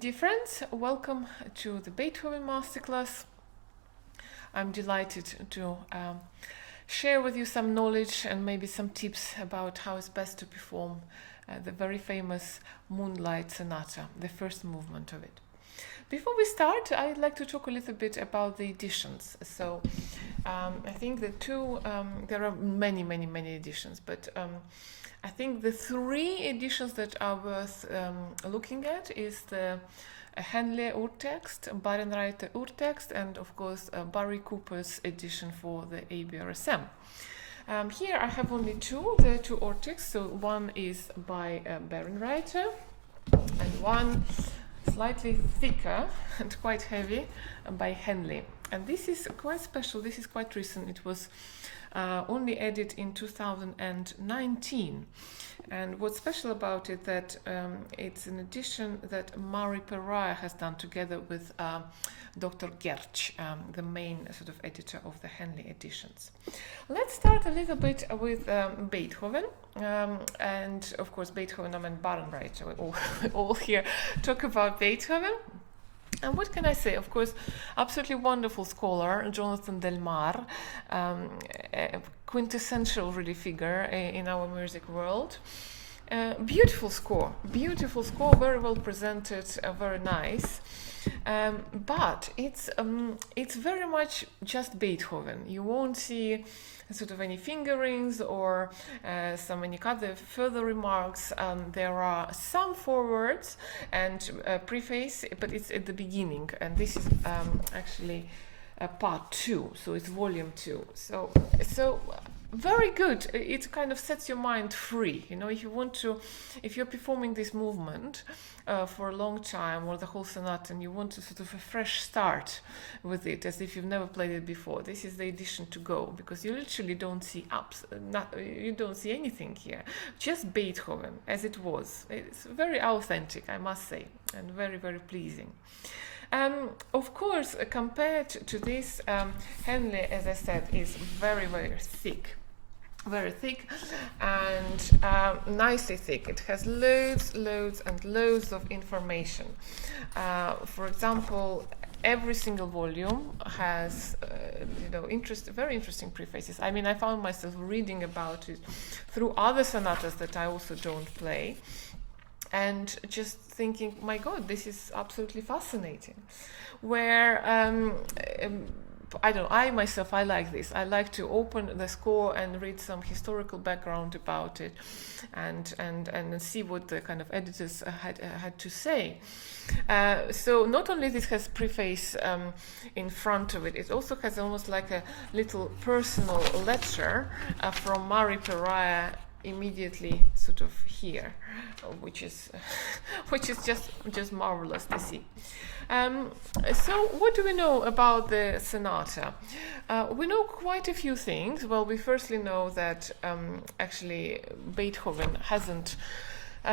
Dear friends, welcome to the Beethoven Masterclass. I'm delighted to share with you some knowledge and maybe some tips about how it's best to perform the very famous Moonlight Sonata, the first movement of it. Before we start, I'd like to talk a little bit about the editions. So I think there are many editions, but I think the three editions that are worth looking at is the Henle Urtext, Barenreiter Urtext, and of course Barry Cooper's edition for the ABRSM. Here I have only the two Urtexts. So one is by Barenreiter and one slightly thicker and quite heavy by Henle. And this is quite special, this is quite recent. It was only added in 2019. And what's special about it that it's an edition that Mari Pariah has done together with Dr. Gertsch, the main sort of editor of the Henle editions. Let's start a little bit with Beethoven, and of course Beethoven and Barenreiter. We all here talk about Beethoven. And what can I say? Of course, absolutely wonderful scholar, Jonathan Del Mar, a quintessential really figure in our music world. Beautiful score, very well presented, very nice. But it's very much just Beethoven. You won't see sort of any fingerings or any other further remarks. There are some forewords and preface, but it's at the beginning, and this is actually part 2, so it's volume 2. So very good. It kind of sets your mind free. You know, if you're performing this movement for a long time or the whole sonata, and you want to sort of a fresh start with it, as if you've never played it before, this is the edition to go, because you literally don't see you don't see anything here, just Beethoven as it was. It's very authentic, I must say, and very pleasing. Of course, compared to this, Henle, as I said, is very thick. Very thick and nicely thick. It has loads and loads of information. For example, every single volume has very interesting prefaces. I mean, I found myself reading about it through other sonatas that I also don't play, and just thinking, my God, this is absolutely fascinating. Where I like this. I like to open the score and read some historical background about it, and see what the kind of editors had to say. So not only this has preface in front of it, it also has almost like a little personal letter from Mari Pariah immediately sort of here, which is just marvelous to see. So what do we know about the sonata? We know quite a few things. Well, we firstly know that actually Beethoven hasn't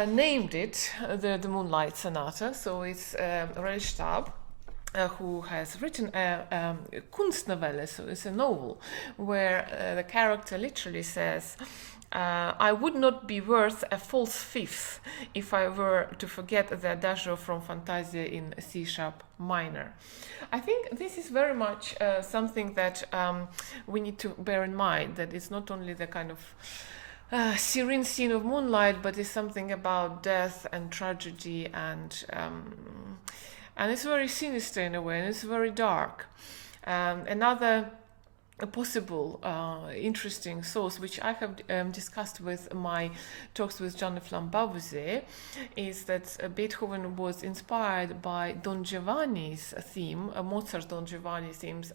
named it the Moonlight Sonata, so it's Rellstab who has written a Kunstnovelle, so it's a novel, where the character literally says, I would not be worth a false fifth if I were to forget the Adagio from Fantasia in C-sharp minor. I think this is very much something that we need to bear in mind, that it's not only the kind of serene scene of Moonlight, but it's something about death and tragedy, and it's very sinister in a way, and it's very dark. Another possible interesting source, which I have discussed with my talks with Jeanne Flambeau-Buzet, is that Beethoven was inspired by Don Giovanni's theme, Mozart's Don Giovanni themes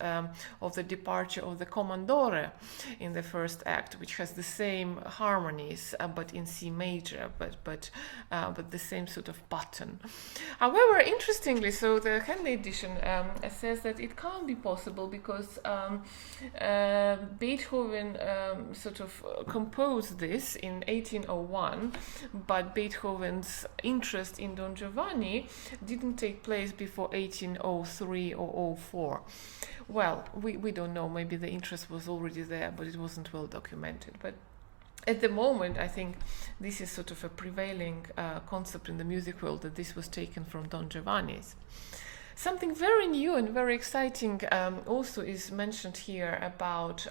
of the departure of the Commandore in the first act, which has the same harmonies but in C major, but the same sort of pattern. However, interestingly, so the Henle edition says that it can't be possible because Beethoven sort of composed this in 1801, but Beethoven's interest in Don Giovanni didn't take place before 1803 or 04. Well, we don't know, maybe the interest was already there, but it wasn't well documented. But at the moment, I think this is sort of a prevailing concept in the music world, that this was taken from Don Giovanni's. Something very new and very exciting also is mentioned here about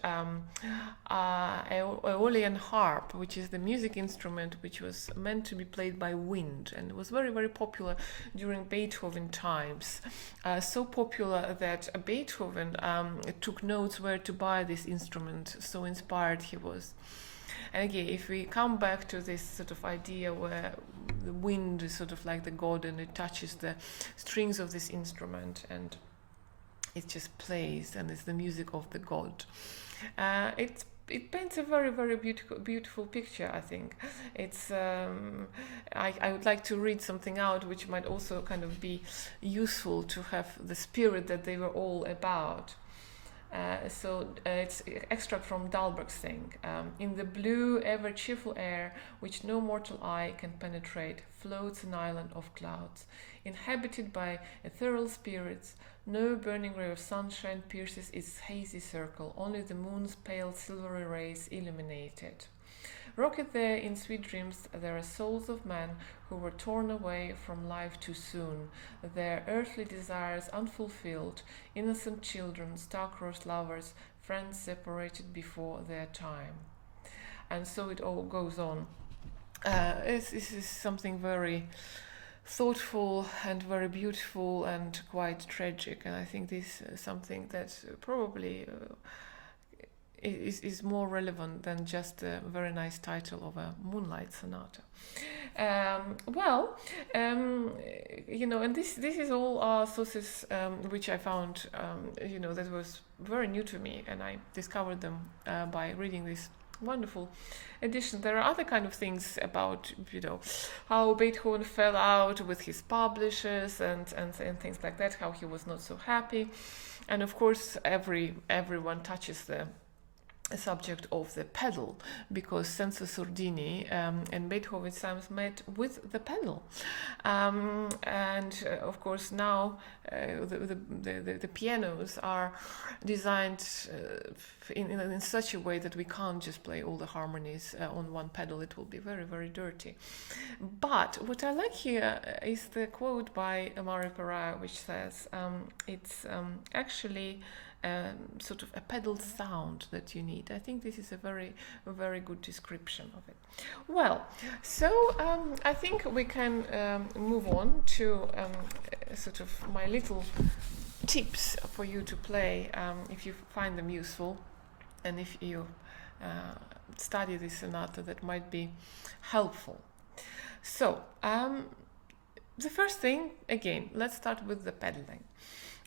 Aeolian harp, which is the music instrument which was meant to be played by wind, and it was very, very popular during Beethoven times. So popular that Beethoven took notes where to buy this instrument, so inspired he was. And again, if we come back to this sort of idea where the wind is sort of like the god, and it touches the strings of this instrument and it just plays, and it's the music of the god. It paints a very, very beautiful picture, I think. It's I would like to read something out which might also kind of be useful to have the spirit that they were all about. It's extract from Dalberg's thing. In the blue, ever cheerful air, which no mortal eye can penetrate, floats an island of clouds, inhabited by ethereal spirits. No burning ray of sunshine pierces its hazy circle, only the moon's pale silvery rays illuminate it. Rocked there in sweet dreams, there are souls of men who were torn away from life too soon, their earthly desires unfulfilled, innocent children, star-crossed lovers, friends separated before their time. And so it all goes on. This is something very thoughtful and very beautiful and quite tragic, and I think this is something that probably is more relevant than just a very nice title of a Moonlight Sonata. And this is all sources which I found, that was very new to me, and I discovered them by reading this wonderful edition. There are other kind of things about, how Beethoven fell out with his publishers and things like that, how he was not so happy, and of course everyone touches the subject of the pedal, because Senza Sordini and Beethoven's times met with the pedal, and of course now the pianos are designed in such a way that we can't just play all the harmonies on one pedal. It will be very, very dirty. But what I like here is the quote by Amari Pereira, which says it's actually sort of a pedal sound that you need. I think this is a very good description of it. Well, so I think we can move on to sort of my little tips for you to play if you find them useful, and if you study this sonata, that might be helpful. So the first thing, again, let's start with the pedaling.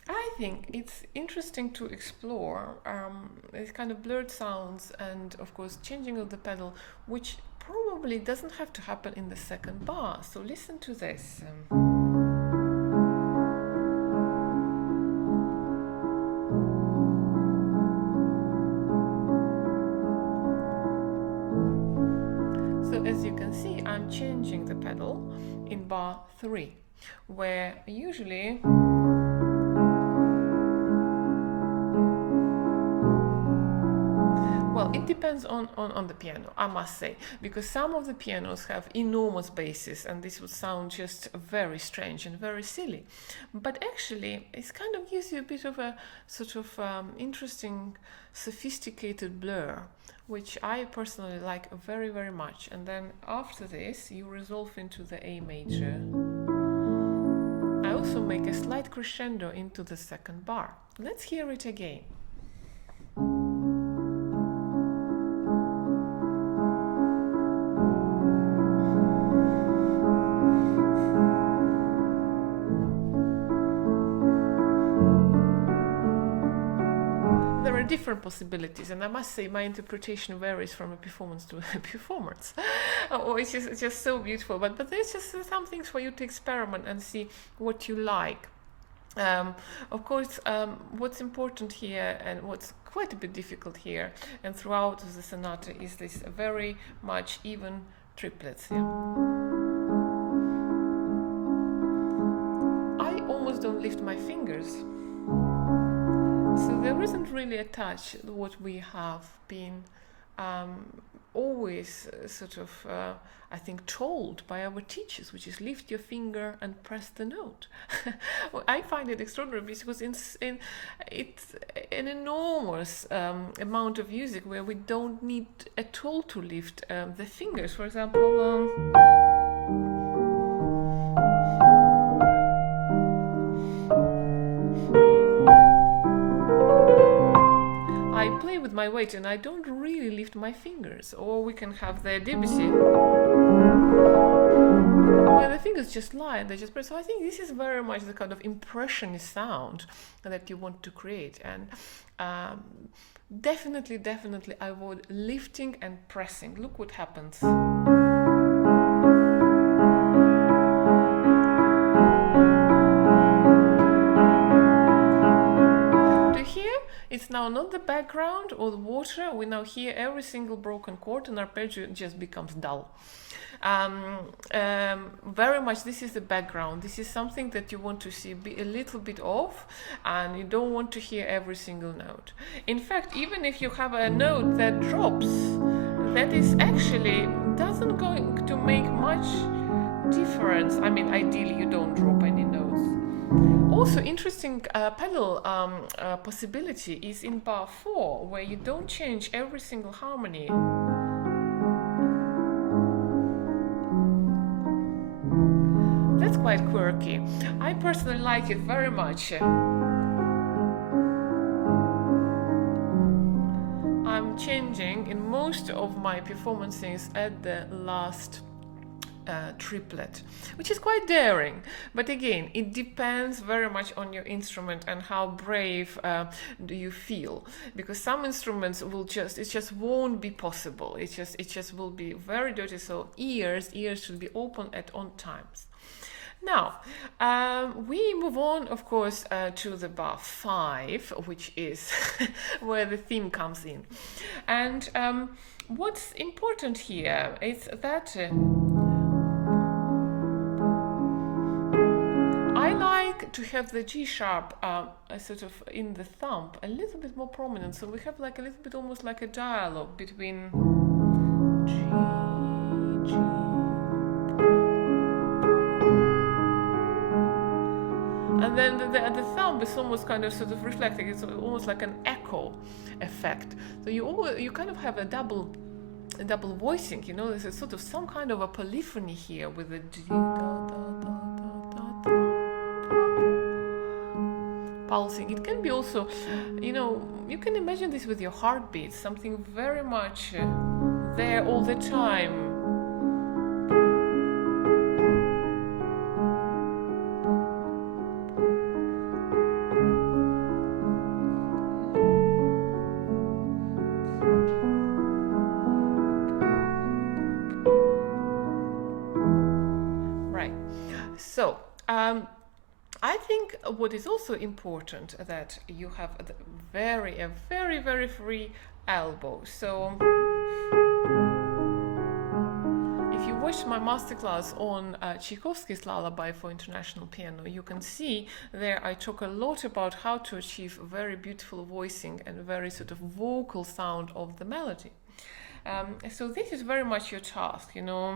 I think it's interesting to explore these kind of blurred sounds and, of course, changing of the pedal, which probably doesn't have to happen in the second bar. So listen to this. So as you can see, I'm changing the pedal in bar 3, where usually it depends on the piano, I must say, because some of the pianos have enormous basses and this would sound just very strange and very silly. But actually, it kind of gives you a bit of a sort of interesting, sophisticated blur, which I personally like very, very much. And then after this, you resolve into the A major. I also make a slight crescendo into the second bar. Let's hear it again. Different possibilities, and I must say my interpretation varies from a performance to a performance. It's just so beautiful, but there's just some things for you to experiment and see what you like. Of course, what's important here and what's quite a bit difficult here and throughout the sonata is this very much even triplets. I almost don't lift my fingers. So there isn't really a touch what we have been always I think, told by our teachers, which is lift your finger and press the note. Well, I find it extraordinary because it's an enormous amount of music where we don't need at all to lift the fingers. For example, I play with my weight and I don't really lift my fingers. Or we can have the Debussy, where the fingers just lie and they just press. So I think this is very much the kind of impressionist sound that you want to create. And definitely avoid lifting and pressing. Look what happens. It's now not the background or the water. We now hear every single broken chord and arpeggio just becomes dull. Very much this is the background. This is something that you want to see be a little bit off, and you don't want to hear every single note. In fact, even if you have a note that drops, that is actually doesn't going to make much difference. I mean, ideally you don't drop any notes. Also, interesting pedal possibility is in bar 4, where you don't change every single harmony. That's quite quirky. I personally like it very much. I'm changing in most of my performances at the last triplet, which is quite daring, but again, it depends very much on your instrument and how brave do you feel, because some instruments will just won't be possible. It just will be very dirty. So ears should be open at all times. Now, we move on, of course, to the bar 5, which is where the theme comes in. And what's important here is that I like to have the G sharp sort of in the thumb a little bit more prominent, so we have like a little bit almost like a dialogue between G, G, and then the thumb is almost kind of sort of reflecting. It's almost like an echo effect. So you kind of have a double voicing. You know, there's a sort of some kind of a polyphony here with the G, da, da, da, da, da. Pulsing. It can be also, you know, you can imagine this with your heartbeat, something very much there all the time. Right. So, I think what is also important that you have a very free elbow. So if you watched my masterclass on Tchaikovsky's Lullaby for International Piano, you can see there I talk a lot about how to achieve very beautiful voicing and very sort of vocal sound of the melody. So this is very much your task, you know.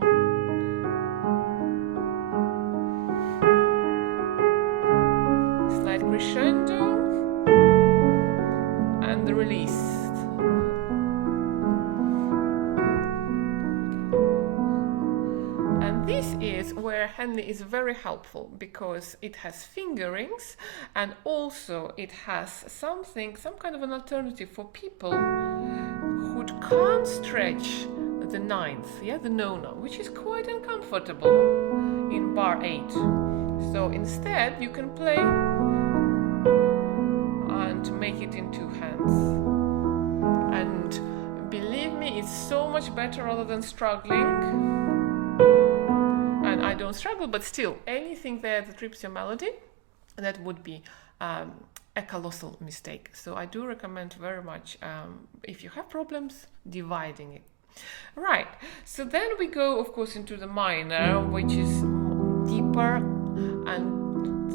Slight crescendo and the release. And this is where Henle is very helpful, because it has fingerings and also it has some kind of an alternative for people who can't stretch the ninth, the nona, which is quite uncomfortable in bar 8. So instead you can play and make it in 2 hands. And believe me, it's so much better rather than struggling. And I don't struggle, but still, anything there that trips your melody, that would be a colossal mistake. So I do recommend very much, if you have problems, dividing it. Right, so then we go, of course, into the minor, which is deeper, and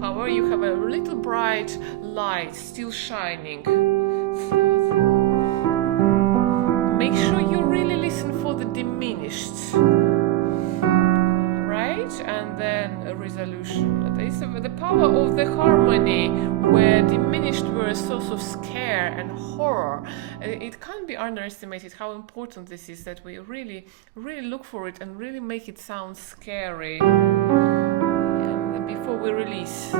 however you have a little bright light still shining. make sure you really listen for the diminished, right? And then a resolution. This is the power of the harmony, where diminished were a source of scare and horror. It can't be underestimated how important this is, that we really look for it and really make it sound scary before we release.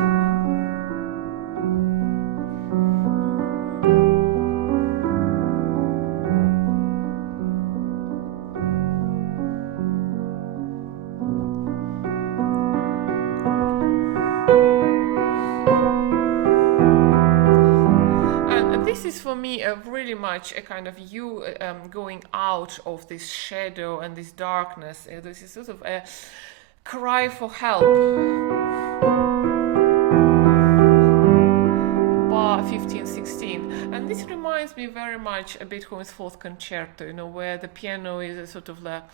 This is for me really much a kind of you going out of this shadow and this darkness. This is sort of a cry for help. Bar 15-16, and this reminds me very much of Beethoven's Fourth Concerto, you know, where the piano is a sort of like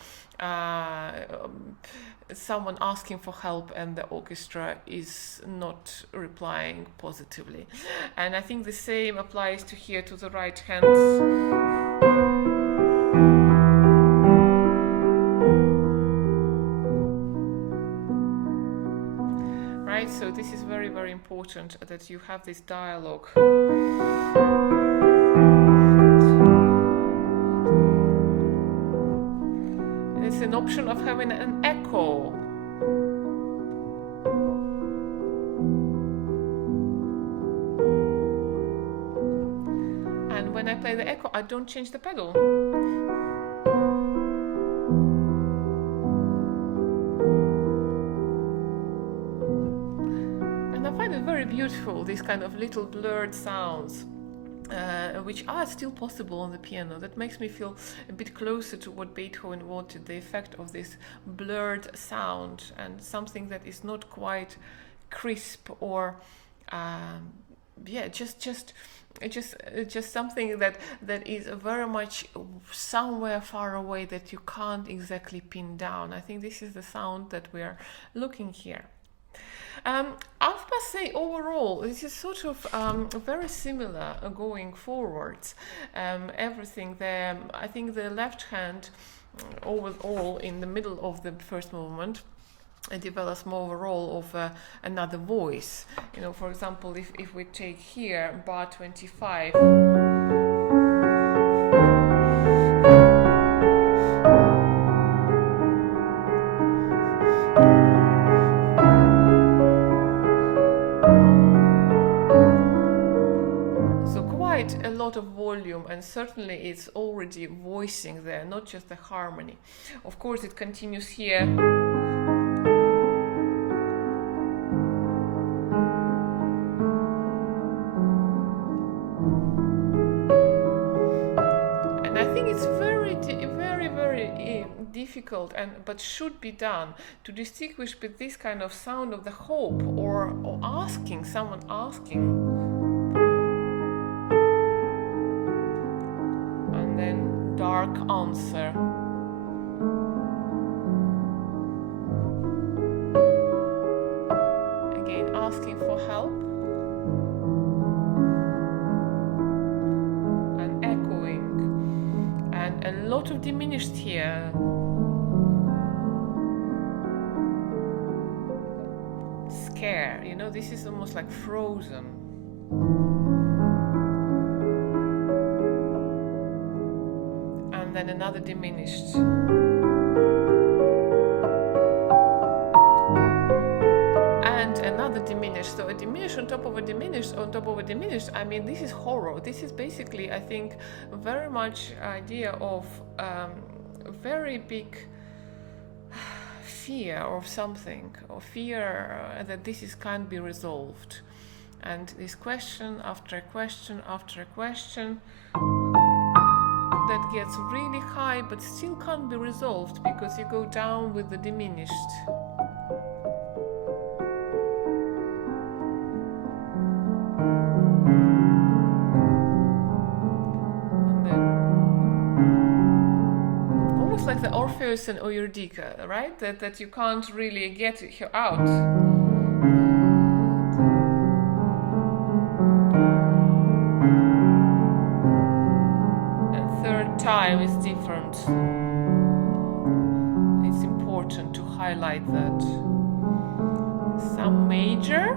someone asking for help and the orchestra is not replying positively. And I think the same applies to here, to the right hand. Right, so this is very, very important that you have this dialogue. It's an option of having an echo. And when I play the echo, I don't change the pedal. And I find it very beautiful, these kind of little blurred sounds. Which are still possible on the piano. That makes me feel a bit closer to what Beethoven wanted, the effect of this blurred sound and something that is not quite crisp or just something that is very much somewhere far away that you can't exactly pin down. I think this is the sound that we are looking here. I must say, overall, this is sort of very similar going forwards. Everything there, I think the left hand, overall, in the middle of the first movement, it develops more of a role of another voice. You know, for example, if we take here bar 25. A lot of volume, and certainly it's already voicing there, not just the harmony. Of course, it continues here. And I think it's very difficult, but should be done, to distinguish with this kind of sound of the hope or asking, someone asking. Dark answer. Again, asking for help and echoing, and a lot of diminished here. Scare, you know, this is almost like frozen. Then another diminished. And another diminished. So a diminished on top of a diminished on top of a diminished. I mean, this is horror. This is basically, I think, very much idea of a very big fear of something, or fear that this can't be resolved. And this question after a question after a question that gets really high but still can't be resolved because you go down with the diminished. And then almost like the Orpheus and Eurydice, right? That you can't really get out. Time is different. It's important to highlight that. Some major.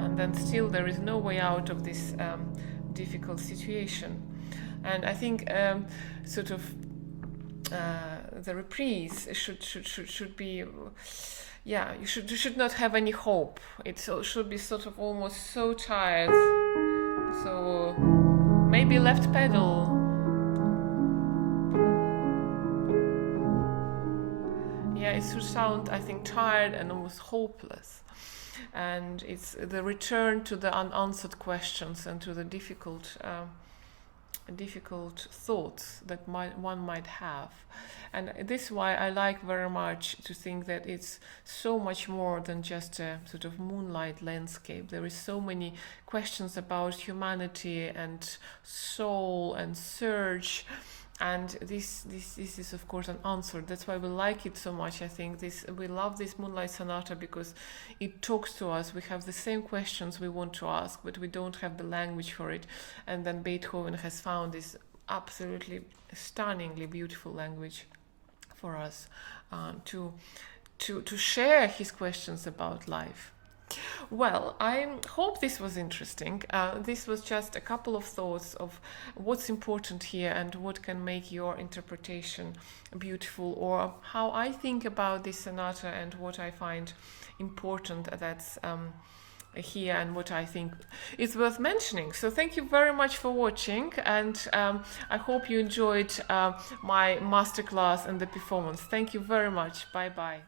And then still there is no way out of this difficult situation. And I think sort of the reprise should be, yeah, you should not have any hope. It should be sort of almost so tired. So maybe left pedal. Yeah, it should sound, I think, tired and almost hopeless. And it's the return to the unanswered questions and to the difficult thoughts that one might have. And this is why I like very much to think that it's so much more than just a sort of moonlight landscape. There is so many questions about humanity and soul and search. And this is of course unanswered. That's why we like it so much. I think we love this Moonlight Sonata because it talks to us. We have the same questions we want to ask, but we don't have the language for it. And then Beethoven has found this absolutely stunningly beautiful language for us to share his questions about life. Well, I hope this was interesting. This was just a couple of thoughts of what's important here and what can make your interpretation beautiful, or how I think about this sonata and what I find important that's here and what I think is worth mentioning. So thank you very much for watching, and I hope you enjoyed my masterclass and the performance. Thank you very much. Bye bye.